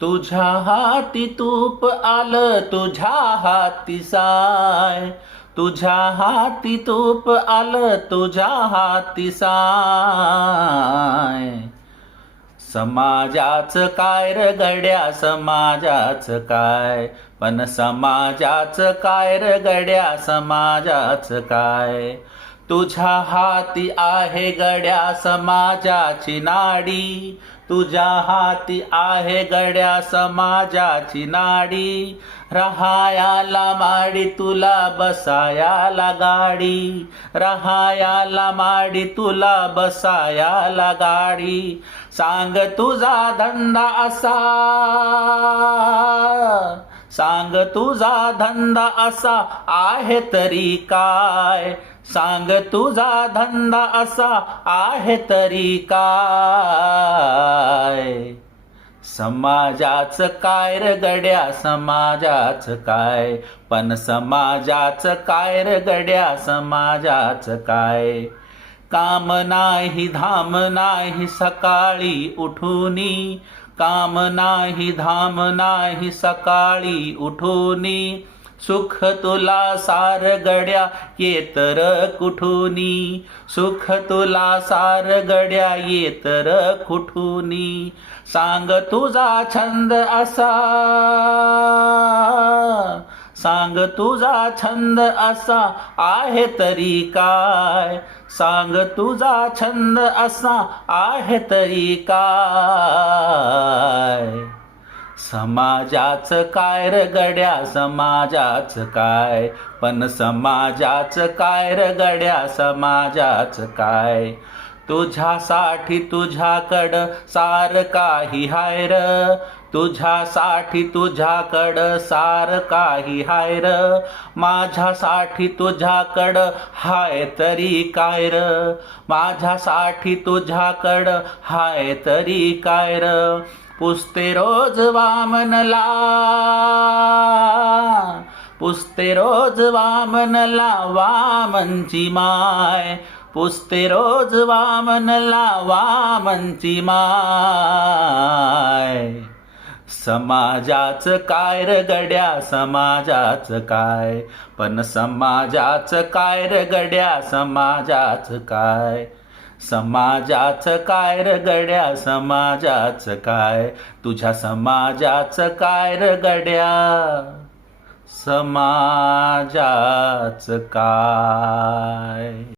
तुझ्या हाती तूप आलं, तुझ्या हाती साय. तुझ्या हाती तूप आलं, तुझ्या हाती साय. समाजाचं काय र गड्या, समाजाचं काय. पण समाजाचं काय र गड्या, समाजाचं काय. तुझ्या हाती आहे गड्या समाजाची नाडी. तुझ्या हाती आहे गड्या समाजाची नाडी. रहायाला माडी तुला बसायाला गाडी. रहायाला माडी तुला बसायाला गाडी. सांग तुझा धंदा असा. सांग तुझा धंदा असा आहे तरी काय. सांग तुझा धंदा असा आहे तरी काय. समाजाचं काय र गड्या, समाजाचं काय. पण समाजाचं काय र गड्या, समाजाचं काय. काम नाही धाम नाही सकाळी उठूनी. काम नाही धाम नाही सकाळी उठूनी. सुख तुला सार गड्या येतर कुठूनी. सुख तुला सार गड्या येतर कुठूनी. सांग तुझा छंद असा. सांग तुझा छंद असा आहे तरी काय. सांग तुझा छंद असा आहे तरी काय. समाजाचं काय र गड्या, समाजाचं काय. पण समाजाचं काय र गड्या, समाजाचं काय. तुझ्यासाठी तुझ्याकडं सार काही हाय र. तुझ्यासाठी तुझ्याकडं सार काही हाय र. माझ्यासाठी तुझ्याकडं हाय तरी काय र. माझ्यासाठी तुझ्याकडं हाय तरी काय र. पुजते रोज वामनला. पुजते रोज वामनला वामनची माय. पुजते रोज वामनला वामनची माय. समाजाचं काय र गड्या, समाजाचं काय. पण समाजाचं काय र गड्या, समाजाचं काय. समाजाचं काय र गड्या, समाजाचं काय. तुझ्या समाजाचं काय र गड्या, समाजाचं काय.